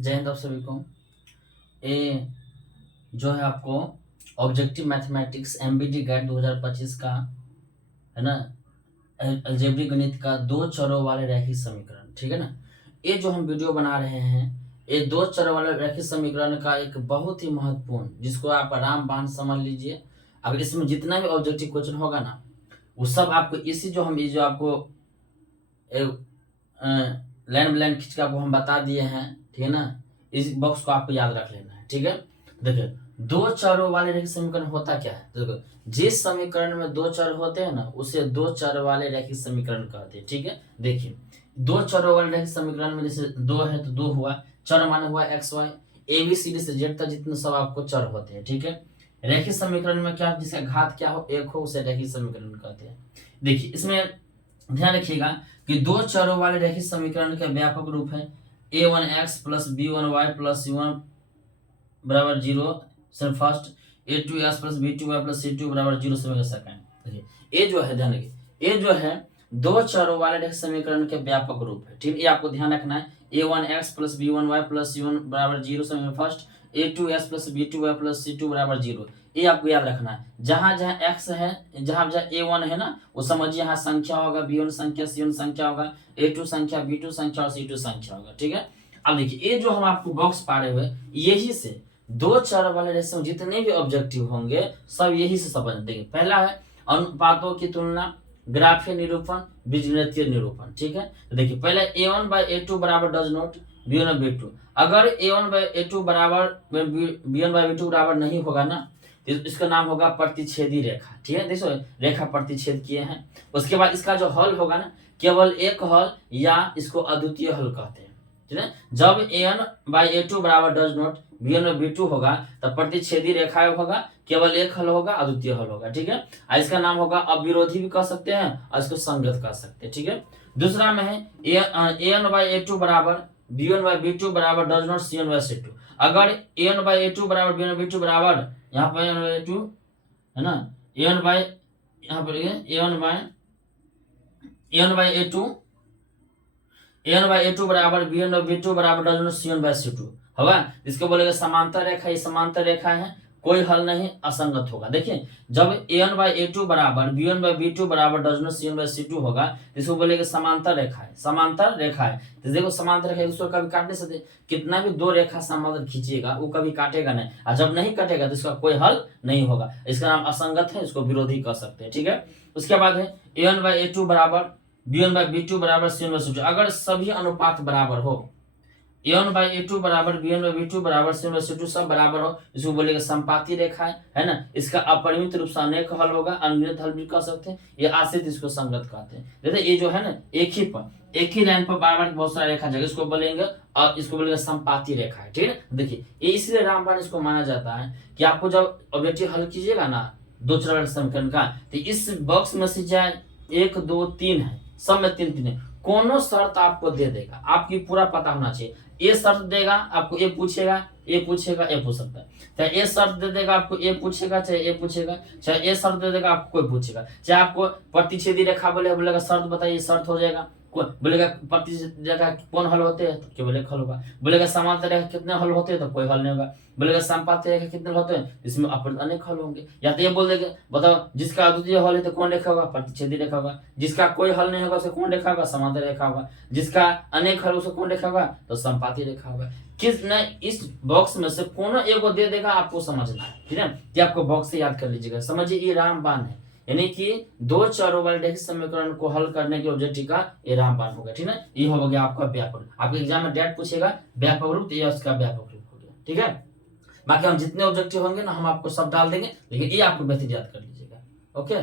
जय हिंद आप सभी को। ये जो है आपको ऑब्जेक्टिव मैथमेटिक्स एमबीटी गाइड 2025 का है ना, अलजेब्रिक गणित का दो चरों वाले रैखिक समीकरण, ठीक है ना। ये जो हम वीडियो बना रहे हैं, ये दो चरों वाले रैखिक समीकरण का एक बहुत ही महत्वपूर्ण, जिसको आप आराम बांध समझ लीजिए। अगर इसमें जितना भी ऑब्जेक्टिव क्वेश्चन होगा ना, वो सब आपको इसी जो हम ये जो आपको लाइन लाइन खींच के आपको हम बता दिए हैं, ठीक है ना। इस बॉक्स को आपको याद रख लेना है, ठीक है। देखिए, दो चरों वाले रैखिक समीकरण होता क्या है। देखो, जिस समीकरण में दो चर होते हैं ना, उसे दो चर वाले रैखिक समीकरण कहते हैं, ठीक है। देखिए, दो चरों वाले रैखिक समीकरण में जैसे दो है तो दो हुआ, चर माने हुआ X Y, A B C D से जेड तक जितने सब आपको चर होते हैं, ठीक है। रैखिक समीकरण में क्या, जिसका घात क्या हो, एक हो, उसे रैखिक समीकरण कहते हैं। देखिए, इसमें ध्यान रखिएगा कि दो चरों वाले रैखिक समीकरण का व्यापक रूप है a1x plus b1y plus c1 बराबर 0 से first, a2s plus b2y plus c2 बराबर 0 से सेकंड। देखिए, ये जो है, ध्यान रखिए, ये जो है दो चरों वाले रैखिक समीकरण के व्यापक रूप है, ठीक है। ये आपको ध्यान रखना है। a1x plus b1y plus c1 बराबर 0 से first, a2s plus b2y plus c2 बराबर 0। ये आपको याद रखना है। जहां जहां x है, जहां जहां a1 है ना, वो समझिए यहाँ संख्या होगा, b1 संख्या, c1 संख्या होगा, a2 संख्या, b2 संख्या और c2 संख्या होगा, ठीक है। अब देखिए, ये जो हम आपको बॉक्स पाड़े हुए, यही से दो चर वाले रेशे जितने भी ऑब्जेक्टिव होंगे सब यही से समझ देंगे। पहला है अनुपातों की तुलना, ग्राफीय निरूपण, बीजगणितीय निरूपण, ठीक है। तो देखिए, पहले a1 बाई a2 बराबर does not b1 by b2। अगर a1 बाई a2 बराबर b1 बाई b2 बराबर नहीं होगा ना, तो इसका नाम होगा प्रतिच्छेदी रेखा, ठीक है। देखो, रेखा प्रतिच्छेद किए हैं। उसके बाद इसका जो हल होगा ना, केवल एक हल, या इसको अद्वितीय हल कहते हैं, ठीक है। जब an बाई a2 बराबर does not b1 by b2 होगा, तब प्रतिच्छेदी रेखा होगा, केवल एक हल होगा, अद्वितीय हल होगा, ठीक है। इसका नाम होगा अविरोधी भी कह सकते हैं और इसको संगत कह सकते हैं, ठीक है। दूसरा में है an बाई a2 बराबर b1 बाई b2 बराबर does not c1 by c2। अगर an बाई a2 बराबर b1 बाई b2 बराबर, यहाँ पर an बाई a2 है ना, an बाई, यहाँ पर an by a2 an by a2 बराबर b1 बाई b2 बराबर does not c1 by c2 होगा। इसको बोलेगा समांतर रेखा। ये समांतर रेखा है, कोई हल नहीं, असंगत होगा। देखिए, जब an बाई a2 बराबर b1 बाई b2 बराबर does not c1 by c2 होगा, इसको बोलेगा समांतर रेखा है। समांतर रेखा है तो देखो, समांतर रेखा उसको कभी काट नहीं सकते। कितना भी दो रेखा समांतर खींचिएगा, वो कभी काटेगा नहीं, और जब नहीं कटेगा तो इसका कोई हल नहीं होगा। इसका नाम असंगत है, इसको विरोधी कह सकते हैं, ठीक है। उसके बाद है an बाई a2 बराबर b1 बाई b2 बराबर c1 बाई c2। अगर सभी अनुपात बराबर हो, a1 बाई a2 बराबर b1 बाई b2 बराबर c1 बाई c2 सब बराबर हो, इसको बोलेगा संपाती रेखा है ना। इसका अपरिमित रूप से अनेक हल होगा, अनगिनत हल भी कह सकते हैं। ये आश्रित, इसको संगत कहते हैं। जैसे ये जो है ना, एक ही लाइन पर बार बार बहुत सारा रेखा जाएगा, इसको बोलेंगे, और इसको बोलेगा संपाती रेखा है, ठीक है। देखिए, ये इसलिए रामबाण इसको माना जाता है कि आपको जब ऑब्जेक्टिव हल कीजिएगा ना दो चर वाले समीकरण का, तो इस बॉक्स में से चाहे 1 2 3 है, सब में 3 3 है, कोनो शर्त आपको दे देगा, आपकी पूरा पता होना चाहिए। ये शर्त देगा आपको, ए पूछेगा, ए पूछ सकता है। चाहे ये शर्त दे देगा आपको, ए पूछेगा, चाहे ए पूछेगा, चाहे ये शर्त दे देगा आपको, कोई पूछेगा। चाहे आपको प्रतिच्छेदी रेखा बोलेगा शर्त बताइए, शर्त हो जाएगा। बोलेगा प्रतिच्छेदी रेखा कौन हल होते हैं, तो केवल एक हल होगा। बोलेगा समांतर रेखा कितने हल होते हैं, तो कोई हल नहीं होगा। बोलेगा संपाती रेखा कितने होते हैं, इसमें अनेक हल होंगे। या तो ये बोल देंगे, बताओ जिसका अद्वितीय हल है तो कौन रेखा होगा, प्रतिच्छेदी रेखा होगा। जिसका कोई हल नहीं होगा उसे कौन रेखा होगा, समांतर रेखा होगा। जिसका अनेक हल उसे कौन रेखा होगा, तो संपाती रेखा होगा। किस न इस बॉक्स में से कोनो एक को दे देगा, आपको समझना है, ठीक है। कि आपको बॉक्स से याद कर लीजिएगा। समझिए, ये रामबाण है, यानी कि दो चरों वाले रैखिक समीकरण को हल करने के ऑब्जेक्टिव का ये रामबाण होगा, ठीक है। ये हो गया आपका व्यापक। आपके एग्जाम में डेट पूछेगा व्यापक रूप, तो ये उसका व्यापक रूप हो गया, ठीक है। बाकी हम जितने ऑब्जेक्टिव होंगे ना, हम आपको सब डाल देंगे, लेकिन ये आपको बेहतर याद कर लीजिएगा, ओके।